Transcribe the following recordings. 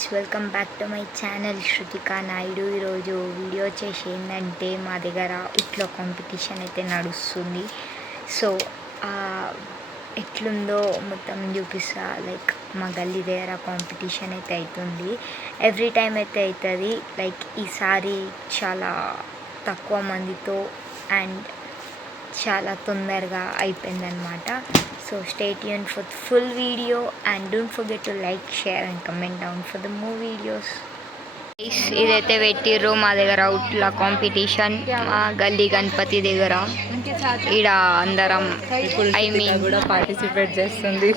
Guys, welcome back to my channel Shruthika Naidu. ఈరోజు video వచ్చేసి ఏంటంటే మా దగ్గర ఇట్లా కాంపిటీషన్ అయితే నడుస్తుంది. సో ఎట్లుందో మొత్తం చూపిస్తా. లైక్ మా గల్లీ దగ్గర కాంపిటీషన్ అయితే అవుతుంది. ఎవ్రీ టైం అయితే అవుతుంది. లైక్ ఈసారి చాలా తక్కువ మందితో అండ్ చాలా తొందరగా అయిపోయిందనమాట. So stay tuned for the full video and don't forget to like, share and comment down for the more videos. ఇదైతే పెట్టిర్రు మా దగ్గర అవుట్లా కాంపిటీషన్ మా గల్లీ గణపతి దగ్గర. ఈడ అందరం కూడా పార్టిసిపేట్ చేస్తుంది.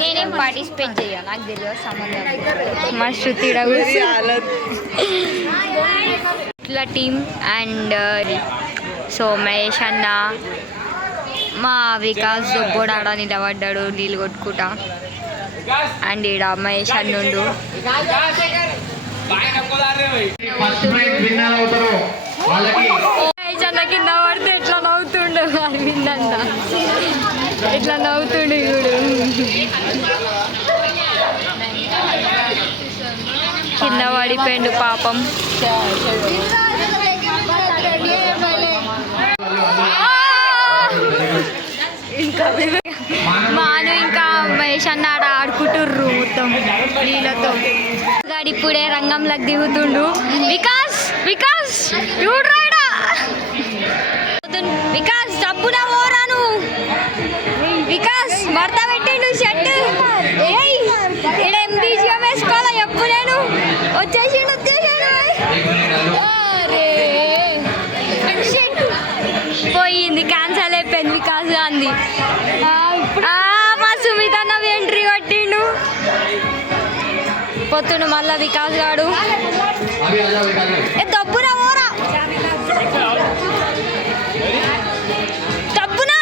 నేనేం పార్టిసిపేట్ చేయాలి, నాకు తెలియదు సంబంధం. మా శృతి ఇట్లా టీమ్ అండ్ సో మహేష్ అన్న, మా వికాస్ దొబ్బోడు ఆడ నిలబడ్డాడు నీళ్ళు కొట్టుకుంటా. అండ్ ఈడ మహేష్ అన్నుండు. మహేష్ అన్న కింద పడితే ఎట్లా నవ్వుతుండు అరవింద్ అన్న, ఎట్లా నవ్వుతుండు చూడు. కింద పడిపోయిండు పాపం. మాను ఇంకా మహేష్ అన్న ఆడ ఆడుకుంటుర్రు మొత్తం నీళ్ళతో. గాడి ఇప్పుడే రంగంలోకి దిగుతుండు. వికాస్ వికాస్ చూడరాడా, వికాస్ డబ్బున పోరాను. వికాస్ మడత పెట్టిండు షర్ట్. ఇక్కడ ఎంబీజీఎం వేసుకోవాలా చెప్పు, నేను వచ్చేసిండు. పోయింది, క్యాన్సల్ అయిపోయింది వికాస్ గాంధీ. మా సుమిత అన్న ఎంట్రీ కొట్టిండు. పొత్తుండు మళ్ళా వికాస్ గాడు. దబ్బునా ఓరా, దబ్బునా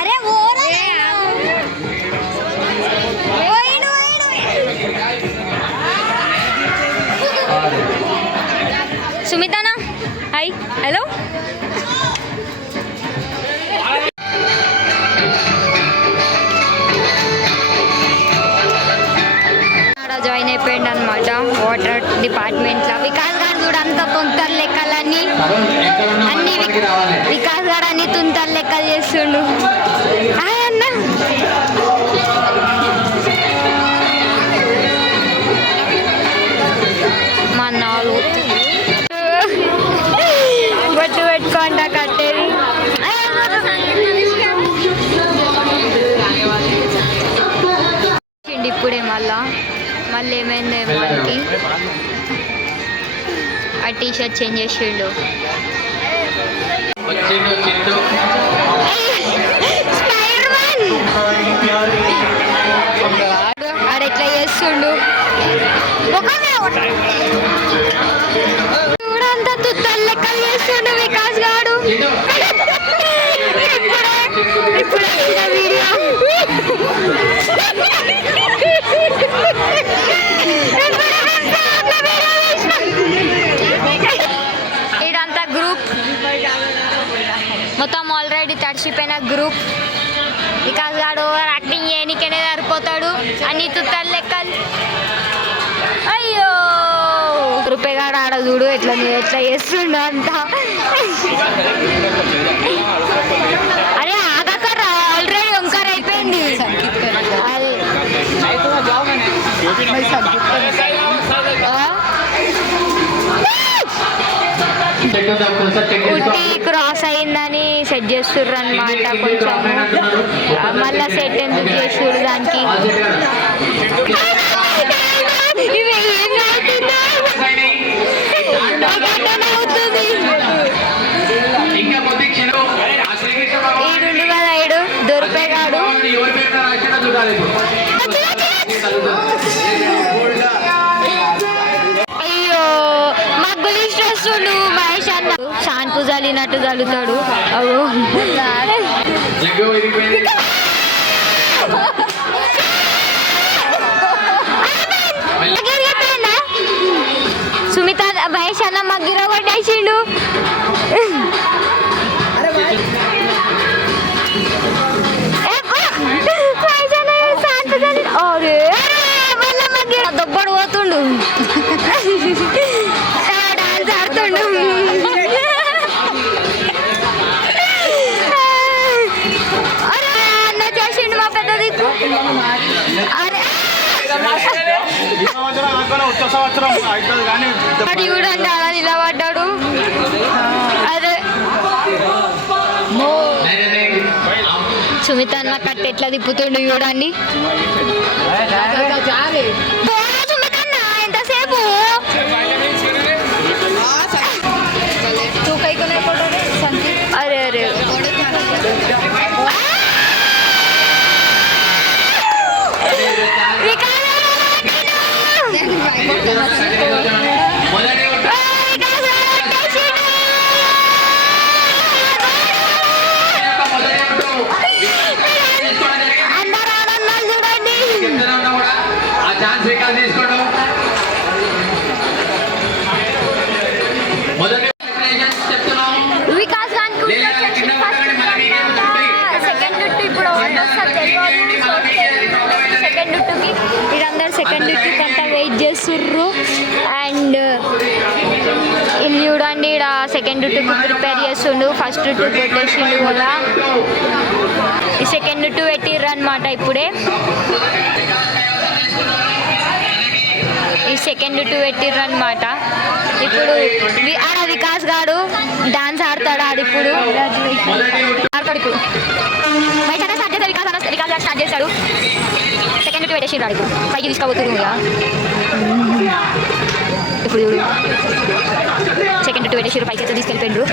అరే ఓరా. సుమితనా హాయ్ హలో. జాయిన్ అయిపోయింది అనమాట వాటర్ డిపార్ట్మెంట్లో. వికాస్ గారు కూడా అంత తొంతర లెక్కలన్నీ అన్ని వికాస్ గారు అన్ని తుంతర లెక్కలు చేస్తుండు. అన్న మా నాలుగు బొట్టు పెట్టుకోండి కట్టేది. ఇప్పుడే మళ్ళీ ఏమైంది మనకి, ఆ టీషర్ట్ చేంజ్ చేసిండు. ఆడెట్లా చేస్తుండు చూడంతా తుత్తలు లెక్కలు చేస్తుండు వికాస్ గాడు. ఇప్పుడు వీడియో ఇదంతా గ్రూప్ మొత్తం ఆల్రెడీ తడిచిపోయిన గ్రూప్. వికాస్ గాడు ఓవర్ యాక్టింగ్ చేయనికనే సరిపోతాడు, అన్ని తుత్తలు లెక్కలు. అయ్యో రూపాయిగాడు ఆడ చూడు ఎట్లా చేస్తుండు అంతా. అరే ఆగకర, ఆల్రెడీ వంకర అయిపోయింది. కుట్టి క్రాస్ అయిందని సెట్ చేస్తుర్రు అనమాట. కొంచెం మళ్ళా సెట్ ఎందుకు చేస్తుర్రు దానికి. ఈడుండు కదా ఈడు దొరికేగాడు. అయ్యో మగ్గులు ఇష్టొస్తుండు మహేష్ అన్న. షాంపూ చల్లినట్టు చల్లుతాడు. అవు సుమిత మహేష్ అన్న మగ్గిర కొట్టేసిండు. దొబ్బడు పోతుండు డాన్స్ ఆడుతుండు అన్న చేసిండు మా పెద్దది అది కూడా అలా నిలబడ్డాడు అదే సుమిత అన్న కట్ట ఎట్లా తిప్పుతుండు చూడండి సుమిత అన్న ఎంతసేపు అరే అరే సెకండ్ డ్యూటీకి అంతా వెయిట్ చేస్తుర్రు అండ్ ఇల్లు చూడండి ఇక్కడ సెకండ్ డ్యూటీకి ప్రిపేర్ చేస్తుండు ఫస్ట్ డ్యూటీ పెట్టేసిండు కదా ఈ సెకండ్ డ్యూటీ పెట్టిర్రు అనమాట ఇప్పుడే ఈ సెకండ్ డ్యూటీ పెట్టిర్రు అనమాట ఇప్పుడు ఆడ వికాస్ గాడు డాన్స్ ఆడతాడు ఆడు ఇప్పుడు ఆడతాడు ఇప్పుడు బయట స్టార్ట్ చేస్తాడు వికాస్ గారు స్టార్ట్ చేశాడు సెకండ్ డ్యూటీ పెట్టేసిండు ఆడికి పైకి తీసుకోబోతుంది ఇప్పుడు సెకండ్ డ్యూటీ పెట్టేసారు పైకి అయితే తీసుకెళ్ళిపోయిండ్రు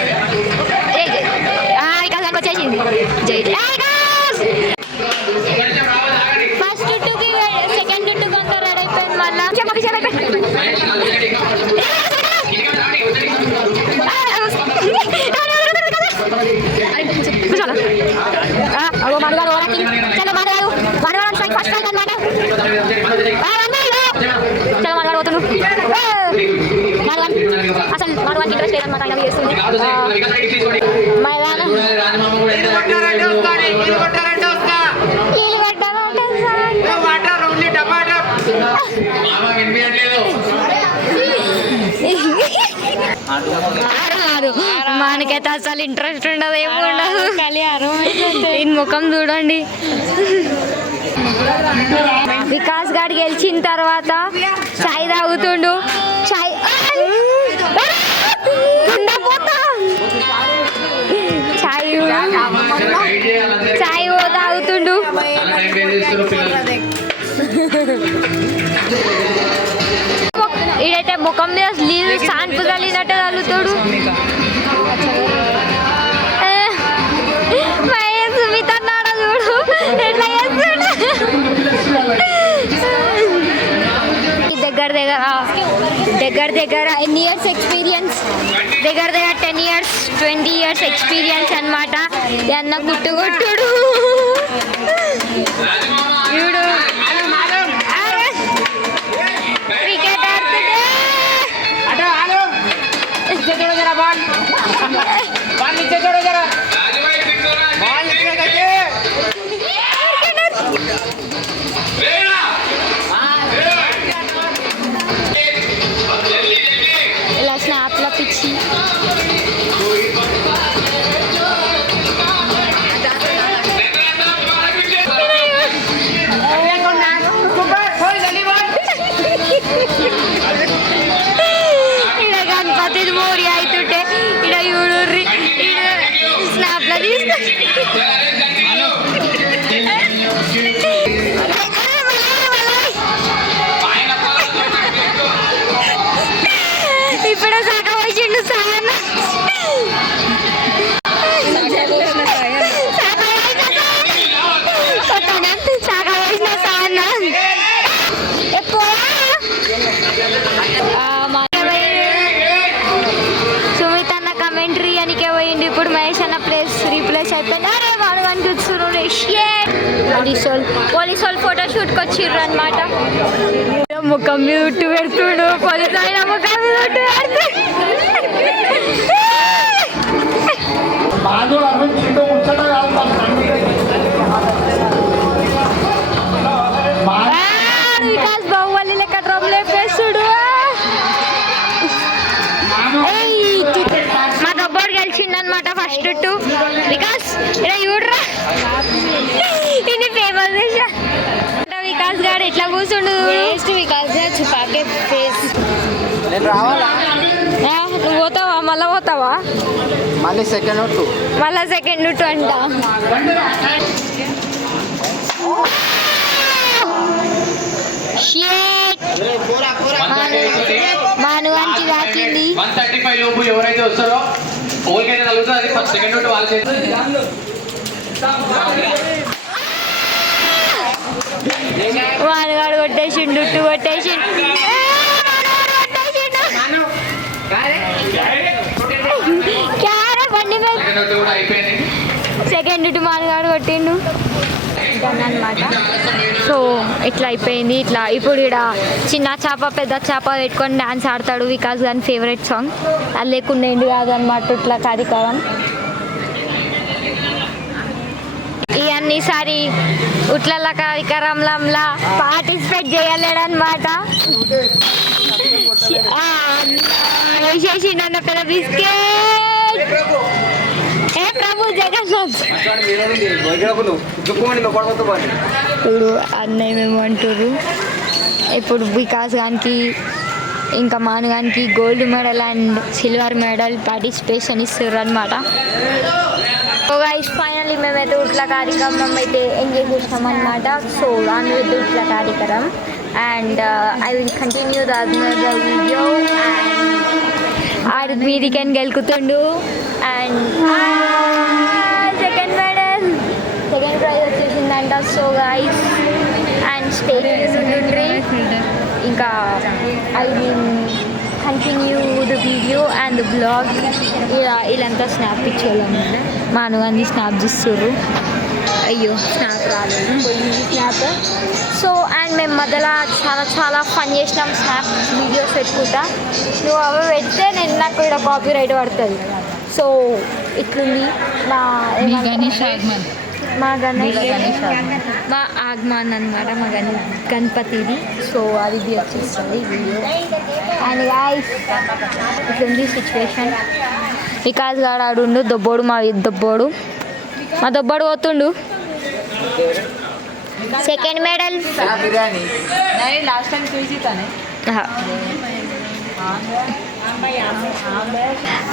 వికాస్ గారికి వచ్చేసింది జై ఫస్ట్ డ్యూటీకి సెకండ్ డ్యూటీకి అంతా రెడీ అయిపోయింది మళ్ళీ అసలు మనవానికి ఇంట్రెస్ట్ లేదన్నమాట ఆయన చేస్తుంది మనకైతే అసలు ఇంట్రెస్ట్ ఉండదు ఏముండదు ఈయన ముఖం చూడండి వికాస్ గారు గెలిచిన తర్వాత చాయ్ తాగుతుండు చాయ్ చాయ్ తాగుతుండు ఈడైతే ముఖం మీద నీళ్ళు సాన్పు తల్లినట్టు తల్లుతాడు సుమిత అన్నాడు చూడు ఎట్లా చేస్తాడు దగ్గర ఎన్ని ఇయర్స్ ఎక్స్పీరియన్స్ దగ్గర 10 years 20 years ఎక్స్పీరియన్స్ అనమాట అన్న గుట్టుకొట్టుడు చూడు క్రికెట్ ఆడుతుంటే ఇలా స్నాప్ల పిచ్చి గణపతి మోరి అవుతుంటే ఇక్కడ చూడుర్రి స్నాప్ల తీసుకొచ్చి ఇప్పుడే సగ వచ్చిండు సార్ సగ వచ్చిన సార్ సుమిత్ అన్న కమెంటరీ అనికే పోయింది ఇప్పుడు మహేష్ అన్న రీప్లేస్ అయిపోయింది అరే వాడు కనిపిస్తున్నారు పోలీస్ వాళ్ళు ఫోటోషూట్కి వచ్చిర్రు అనమాట ముఖం మీద ఉట్టు పెడుతుడు పోలీసు ఆయన ముఖం మీద ఉట్టు వికాస్ బాహుబలి లెక్క డ్రమ్ లేపేసి ఫస్ట్ టు వికాస్ ఇలా చూడరా ఇది ఫేమస్ వికాస్ గారు ఎట్లా కూర్చుండు వికాస్ చుపాకే ఫేస్ నువ్వు పోతావా మళ్ళీ పోతావా మళ్ళీ సెకండ్ టు అంట మానుగానికి తాకింది 135 లోపు ఎవరైతే వస్తారో ఓల్కైతే తగులుతుంది అది ఫస్ట్ సెకండ్ టు వాళ్ళ మానుగాడు కొట్టేసిండు టు కొట్టేసిండు సెకండ్ టు మానుగాడు కొట్టిండు అనమాట. సో ఇట్లా అయిపోయింది. ఇట్లా ఇప్పుడు ఇక్కడ చిన్న చేప పెద్ద చేప పెట్టుకొని డాన్స్ ఆడతాడు వికాస్ గారి ఫేవరెట్ సాంగ్. అది లేకుండా ఏంటి కాదనమాట ఇట్లా కార్యక్రమం. ఇవన్నీసారి ఉట్ల కార్యక్రమంలా పార్టిసిపేట్ చేయలేడనమాట. వేసేసి నన్ను పెద్ద బిస్కెట్ ఏ ప్రభు జగన్నాథ్ ఇప్పుడు అన్నయ్య మేము అంటారు. ఇప్పుడు వికాస్ గానికి ఇంకా మానుగానికి gold medal and silver medal participation ఇస్తారు అనమాట. సో గైస్ ఫైనల్లీ మేమైతే ఉట్ల కార్యక్రమం అయితే ఎంజాయ్ చేస్తాం అనమాట. సో దాని విత్ ఉట్ల కార్యక్రమం and I will continue the video. And ఆడు మీదికని గెలుకుతుండు అండ్ సెకండ్ ప్రైజ్ వచ్చేసిందంట. సో గైస్ అండ్ స్టే ఇంకా I will continue the video and the blog. వీళ్ళంతా స్నాప్ ఇచ్చేవాళ్ళం. మానుగాన్ని స్నాప్ తీస్తుర్రు. అయ్యో స్నాప్ రాలేదు స్నాప్. సో అండ్ మేము మధ్యలో చాలా ఫన్ చేసినాం స్నాప్ వీడియోస్ పెట్టుకుంటా. నువ్వు అవి పెడితే నాకు ఇక్కడ కాపీ రైట్ పడుతుంది. సో ఇట్లుంది మా ఆగమాన్ అనమాట మా గణపతిది. సో అది వచ్చేస్తుంది వీడియో. అండ్ గాయ్స్ ఇట్లుంది సిచ్యువేషన్. వికాస్ గారు ఆడుండు దొబ్బోడు మా దొబ్బోడు పోతుండు. సెకండ్ మెడల్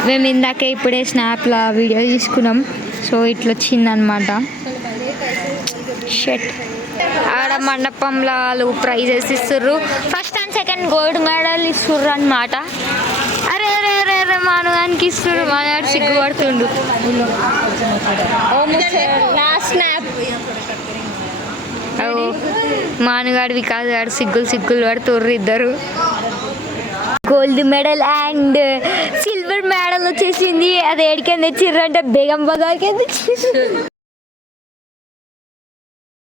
మేము ఇందాకే ఇప్పుడే స్నాప్లో వీడియో తీసుకున్నాం. సో ఇట్లా వచ్చిందనమాట. షర్ట్ ఆడ మండపంలో వాళ్ళు ప్రైజెస్ ఇస్తుర్రు. First and second gold medal ఇస్తుర్రు అనమాట. అరే అరే అరే అరే మానుగానికి ఇస్తుర్రు. మానవాడు సిగ్గుపడుతుండు. మానుగాడు వికాస్ గారు సిగ్గులు పడుతుర్రు ఇద్దరు. Gold medal and silver medal వచ్చేసింది. అది ఏడికని తెచ్చిర్రు అంటే బేగం బజార్కి తెచ్చి